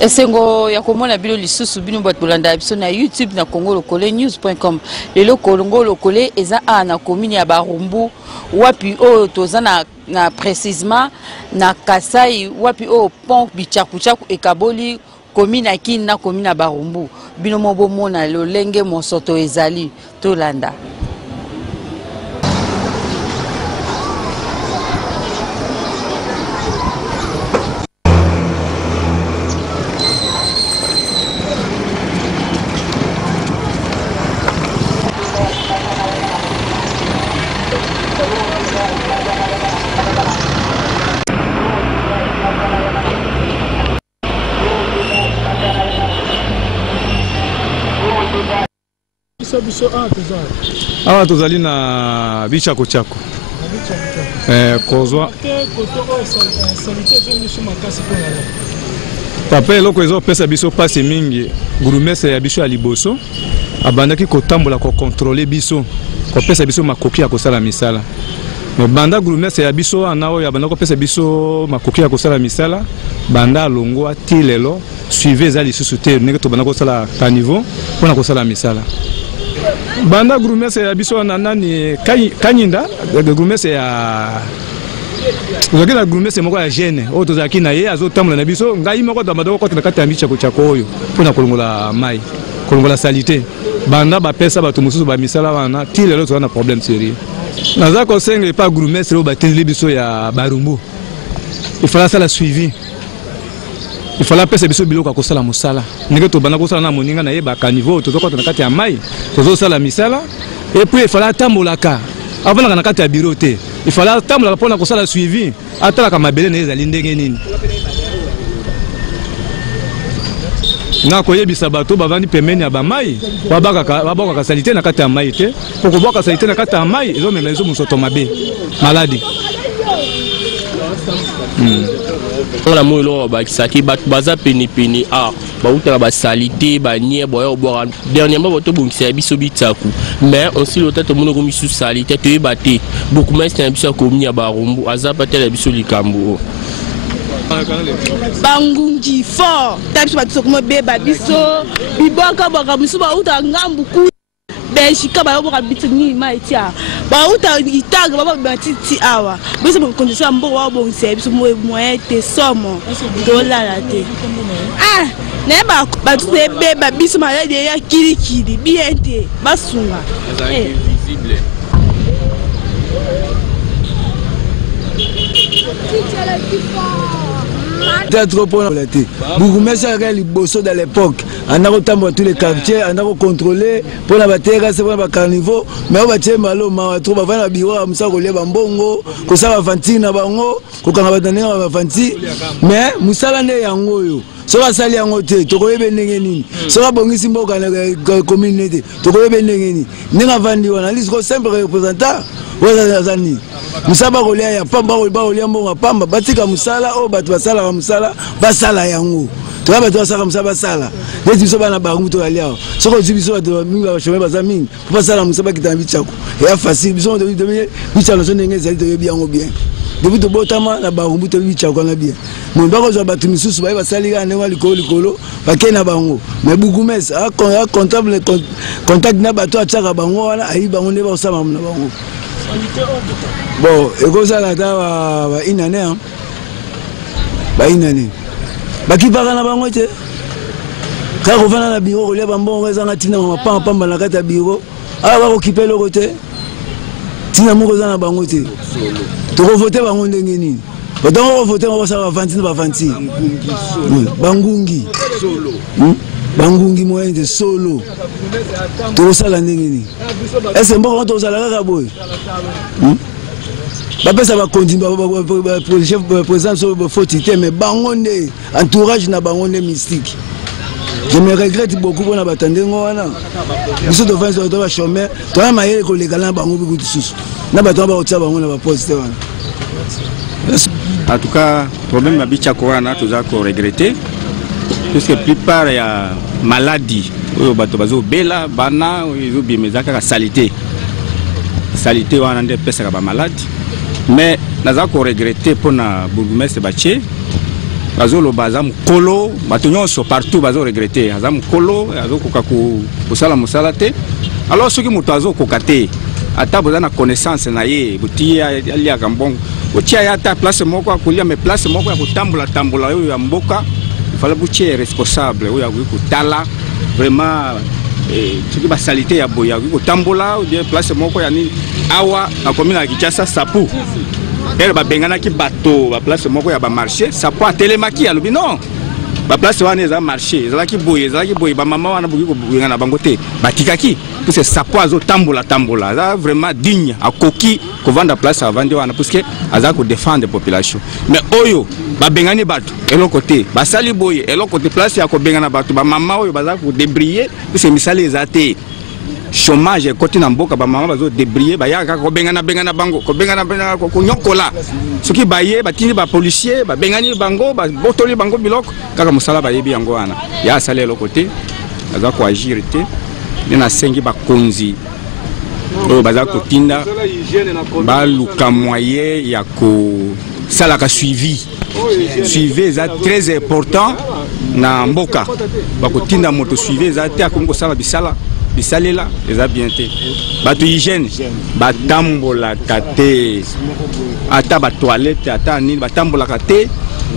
Esengo ya komona bilo lisusu bino bat bolanda biso na YouTube na Congo Lokole news.com. Lelo Congo Lokole eza na commune ya Barumbu wapi o toza na précisément na Kasai wapi o pont bichakuchaku ekaboli commune akini na commune ya Barumbu. Bino mobo mona lolenge mosoto ezali tolanda. Ah, tozali na bichakuchaku. Kozwa. Papa eloko ezo pesa biso passe mingi. Gurumese ya biso ya liboso. Abandaki kotambola ko contrôler biso. Ko pesa biso makoki ya kosala misala. Mais banda gurumese ya biso anao ya banda ko pesa biso makoki ya kosala misala. Banda longwa tilelo suivez ali susute ndenge to banda kosala ka niveau pona kosala misala. Banda grumese ya biso na nani kanyinda grumese ya Uzaki na grumese moko ya jeune o tozaki na ye azotamula na biso ngai moko da madoko na kati ya michako chako oyo pona kolongola mai kolongola salite banda ba pesa bato mususu ba misala wana ti lelo to na problème sérieux naza ko senga pa grumese ro bateli biso ya Barumbu il fallait ça la suivi. Il fallait pesa biso biloko akosala musala ndenge to bana kosala na moninga na yeba ka niveau to zokota na kati ya mai to sala misala et puis il fallait tambolaka avant na kati ya bureau te il fallait tambolaka pona kosala suivi atala ka mabele na ezali ndenge nini na koyebisa bato bavandi pembeni ya ba mai babaka ka salite na kati ya mai te poko boka salite na kati ya mai ezo mema ezo musoto mabe maladi. La moilo bakisaki baza peni a bauta ba salité ba nie boyo boira dernièrement boto bongisa biso bitsaku mais on si lota to mono komi sous salité te baté beaucoup mais c'est biso komi ya Barumbu azapa tele biso likambo bangungi fort tabiso batiso komo beba biso biboka boka biso bauta ngambu ku Belgique ba boka bitini maitia bauta itaga baba batiti awa biso bon condition mbo wa bon service moyen te somo dollar la te ah neba batuse beba biso malade ya kirikiri bien te basunga visible trop pour la tête. Beaucoup mais ça les bossos dans l'époque. On a autant tous les quartiers, on a contrôlé pour la bataille, c'est pour le carnivore. Mais on va tirer malo, on va trouver la bureau, on va rouler bambongo, qu'on ça va fanti na bango, qu'on va donner on va fanti. Mais musala ne yango yo. Sera sali yango te, to koyebe ndenge nini. Sera bongisi mboka na communauté, to koyebe ndenge nini. Ninga vandi wana, liste ko simple représentant. Wala zani. Musaba kolia ya pamba kolia mbonga pamba batika musala o batu basala musala basala yango to ba to sala musala basala lezi biso bana Barumbu to alia soko zibiso bato mingi ba chome baza mingi basala musaba kitambi chako ya facile biso de bichalo so ndenge ezali to yebi yango bien depuis to botama na Barumbu to bichako na bien mon bako zo batu misusu ba basali ga ndenge likolo bakena bango mais bukumes a comptable contact na bato ataka bango wana ayi bango ne ba osama na bango. Bon, et comme ça, là, une année, une année. Qui parle à la banque, quand on va dans le bureau, on va pas dans le bureau, on va occuper le côté. Tu n'as pas besoin de la banque. Tu vas voter par un dengeni. On va voter, on va savoir fanti. Bangungi. Bangungi moyen de solo. Tout ça, la dengeni. Est-ce que bon, on va la boy? Ça va continuer chef président sur fautité mais bangonde entourage na bangonde mystique. Je me regrette beaucoup pour na batande ngwana. Biso to vanzo to ba chômeur, to na mayele ko legala bango bi kutususu. Na bato ba otsa bango na ba poste wana. En tout cas, problème de la corona, tout ça qu'on regretté. Parce que la plupart il y a maladie. Bela, bana, la salité. Salité, on a des personnes malades. Mais nous avons regretté pour la bourgmestre Baché. Bazolo bazam kolo batonyo so partout bazo regretter azam kolo azo kokaku osala musala te alors soki muto azo kokate ata bozana connaissance na ye butia ali akambong utia ya ta place moko akulia mais place moko ya kotambola tambola yo ya mboka fala butia responsable yo ya kutala vraiment soki ba salité ya boya kotambola ou bien place moko ya ni awa na commune ya Kinshasa sapu. Elle va bengana ki bateau, la place moko ya ba marché, ça peut télémaki à l'obi non. La place wana eza marché, eza ki boye, ba maman wana buki ko bengana bangote, batikaki, parce que ça peut azo tambola, ça vraiment digne à koki ko vendre place à vendre wana parce que aza ko défendre population. Mais oyo ba bengani bateau, et l'autre côté, ba sali boye, et l'autre côté place ya ko bengana bateau, ba maman oyo baza ko débrayer, parce que misali ezate. Chômage côté namboka ba mama bazo débrier ba yaka ko bengana bango ko bengana ko nyokola soki baye batini ba policier ba bengani bango ba botoli bango biloko kaka musala ba yebi yango wana ya sale lo côté baza ko agir te na sengi ba konzi o baza ko tinda ba luka moyen ya ko sala ka suivi est très important na mboka ba ko tinda moto suivi est a ko sala bisala bisalela eza bien te bato hygiène batambola kate ata ba toilette ata nini batambola kate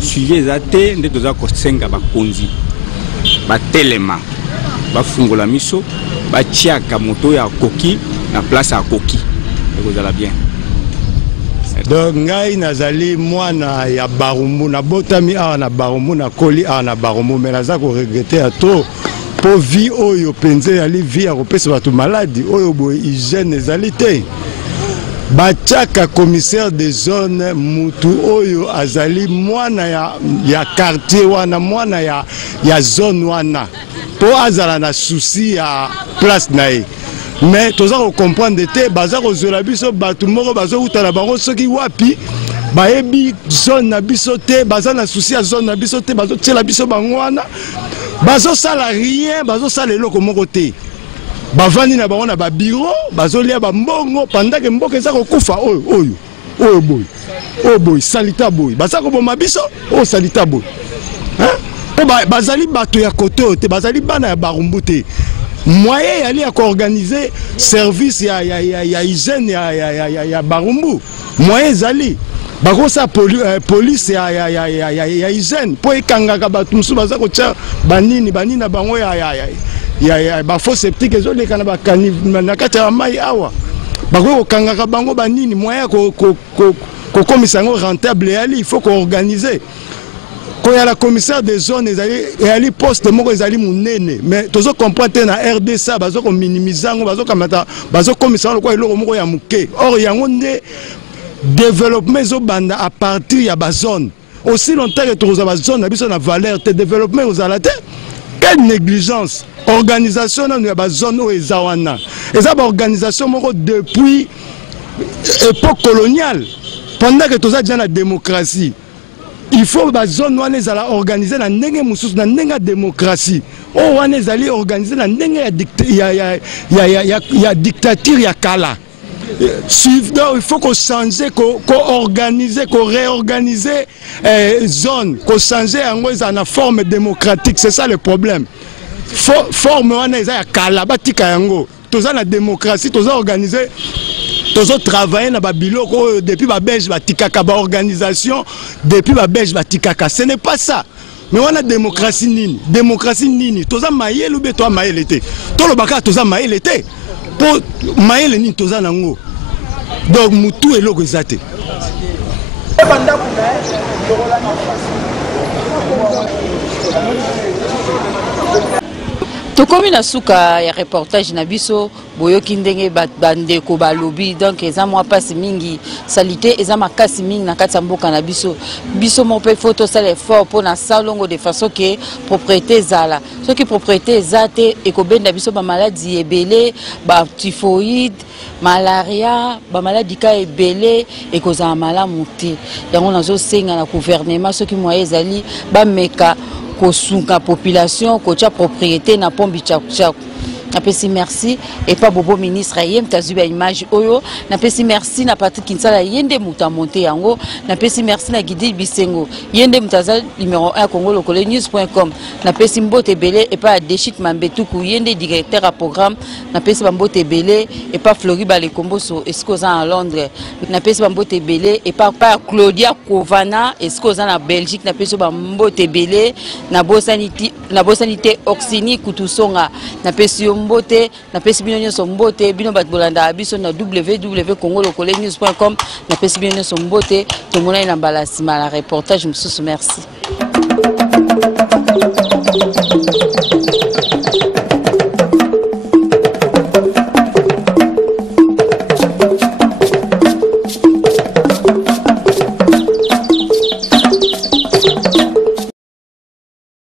suivi eza te nde toza kosenga bakonzi batelema bafungola miso batiaka moto ya koki na place ya koki ekozala bien. Donc ngai nazali mwana ya Barumbu na botami awa na Barumbu na koli awa na Barumbu mais naza ko regretter à trop. Po vie oyo penze ali vie akopesa bato maladi oyo boye hygiène ezali te batiaka commissaire de zone mutu oyo azali mwana ya quartier wana mwana ya zone wana po azala na souci ya place na ye mais toza ko comprendre te baza ko zola biso bato moko bazo utana bango soki wapi bayebi zone na biso te baza na souci ya zone na biso te bazo tiela biso bango wana bazo sala rien bazo sala eloko moko te bavandi na bango na ba bureau bazo lia ba mbongo pendant que mboka eza kokufa oyo boy salita boy baza ko boma biso salita boy hein bazali bato ya koto te bazali bana ya Barumbu te moyen yali ya organiser service ya hygiène ya Barumbu moyen zali bakosa police ya hygiène po ekangaka bato musu baza kotia banini na bango ya ba faux septique ezoleka na bakani na kati ya mai awa bako kokangaka bango banini moyen ko komisa ngo rentable yali il faut ko organiser ko ya la commissaire des zones ezali poste moko ezali munene mais tozo comprendre na RDC bazo ko minimiser ngo bazo kamata bazo komisa ngo ko eloko moko ya muke or yango nde développement zobanda à partir ya ba zone aussi longtemps que tu as zone na biso na valeur te développement aux alaté quelle négligence organisation na ba zone o ezawana eza ba organisation moko depuis époque coloniale pendant que tu as déjà la démocratie il faut ba zone wana ezala organiser na ndenge mususu na ndenge démocratie o wana ezali organiser na ndenge ya dictature ya kala. Il faut qu'on change, qu'on organise, qu'on réorganise zone, qu'on change en forme démocratique. C'est ça le problème. Forme ya kalabatika yango. Toza la démocratie, toza organiser, toza travailler na babiloko depuis ba belge batikaka ba organisation depuis ba belge batikaka. Ce n'est pas ça. Mais on a démocratie nini. Toza mayele ou be toi mayele te. To lo baka toza mayele te. Pour maïle ni toza nango donc mutu eloko ezate tokomi na suka ya reportage na biso boyoki ndenge bandeko balobi donc eza mwa pasi mingi salite eza makasi mingi na kati ya mboka na biso biso mo pe photo sala effort pour na salongo de façon que propriété ezala soki propriété ezate ekobenda biso ba maladie ebele ba typhoïde malaria ba maladie ka ebele ekozala malamu te yango nazosenga na gouvernement soki moyen ezali bameka kosunga population kocha propriété na pombi tchaku napesi merci et pas bobo ministre yem tazuba image oyo napesi merci na Patrick Kinsala yende muta monter yango napesi merci na Guidi Bisengo yende mutaza numéro 1 congolocolenews.com napesi mbote belé et pas Deshit Mambetuku yende directeur à programme napesi mbote belé et pas Flori Balekomboso escoza en Londres napesi mbote belé et pas Claudia Kovana escoza na Belgique napesi mbote belé na bosanité Oxini Kutusonga napesi mbote na pesi bino nyonso mbote bino bat bolanda biso na www.congolocolenews.com na pesi bino nyonso mbote tomona ina mbala sima la reportage mususu merci.